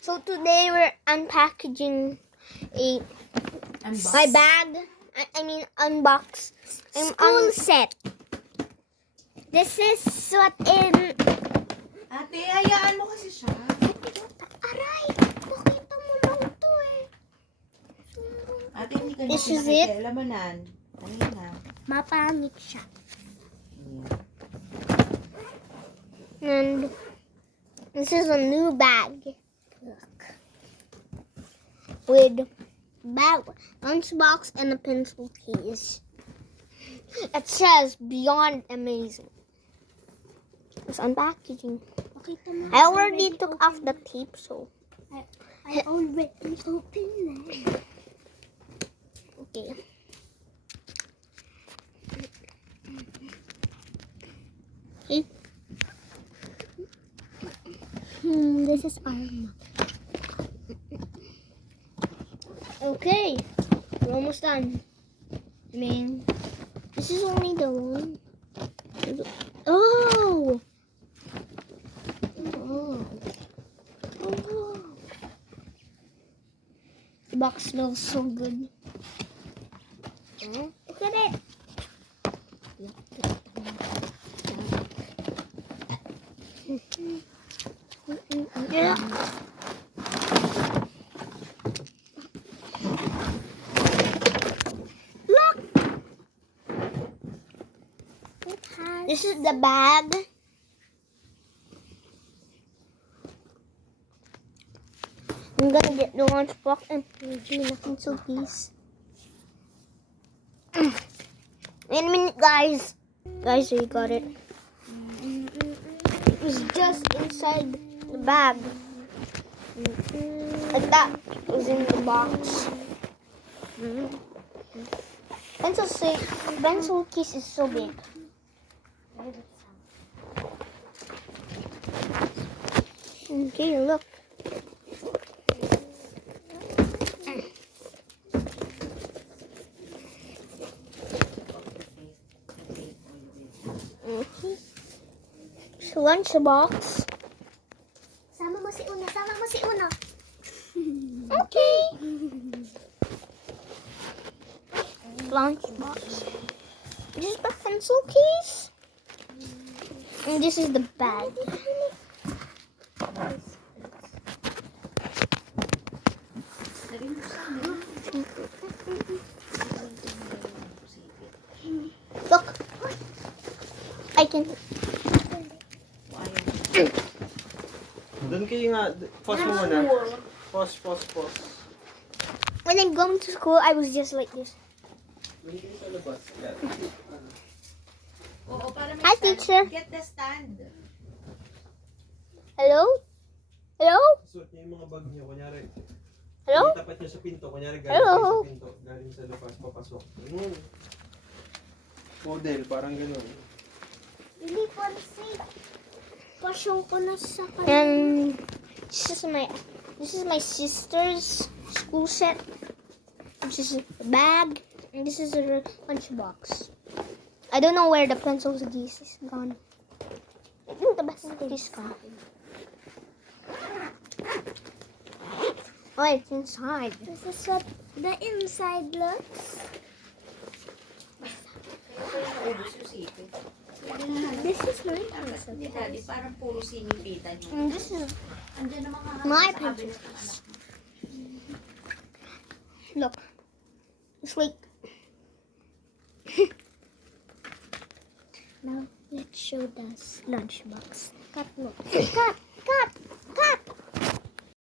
So today we're unpackaging my bag. I mean unbox. School set. This is what in... Ate, hayaan mo kasi siya. Aray! Pakita mo lang to eh. Ate, hindi ka This natin is it? nakikialamanan. Kanina. Mapangit siya. And this is a new bag. Look. With bag, lunchbox, and a pencil case. It says Beyond Amazing. It's unpackaging. Pakita mo. I already took off the tape, so I already opened it. okay. Okay. This is our map. Okay, we're almost done. I mean, this is only the one. Oh! Oh. Oh. The box smells so good. Look at it. Yeah. Look. It has... This is the bag. I'm gonna get the lunchbox and the pencil piece. Wait a minute, guys. Guys, we got it. It was just inside the bag. Like that. It was in the box. Pencil case is so big. Okay, look. Okay. So lunchbox. Sama mo si Una. Sama mo si Una. Okay. Lunchbox. This is the pencil case. And this is the bag. Look. I can. Doon kayo nga, pause mo muna. Pause. When I'm going to school, I was just like this. Doon kayo sa labas. Yan. Oo, para may Hi, stand. teacher. Get the stand. Hello? Hello? Suot niyo yung mga bag niyo, kunyari. Hello? Itapat niyo sa pinto, kunyari galing Hello? kayo sa pinto. Galing sa labas, papasok. Model, parang gano'n. Hindi po safe. Pasyong ko na sa kanya. And this is my sister's school set. This is the bag. And this is her lunchbox. I don't know where the pencil case is gone. I think the pencil case is gone. Oh, it's inside. This is what the inside looks. Ubus yung sipit. This is my Hindi, Daddy, parang puro sinipitan yung... And this is Andiyan na mga... my sa pencil cabinet ng anak case. mo. Look. It's like Now, let's show the lunchbox. Cut, look. cut.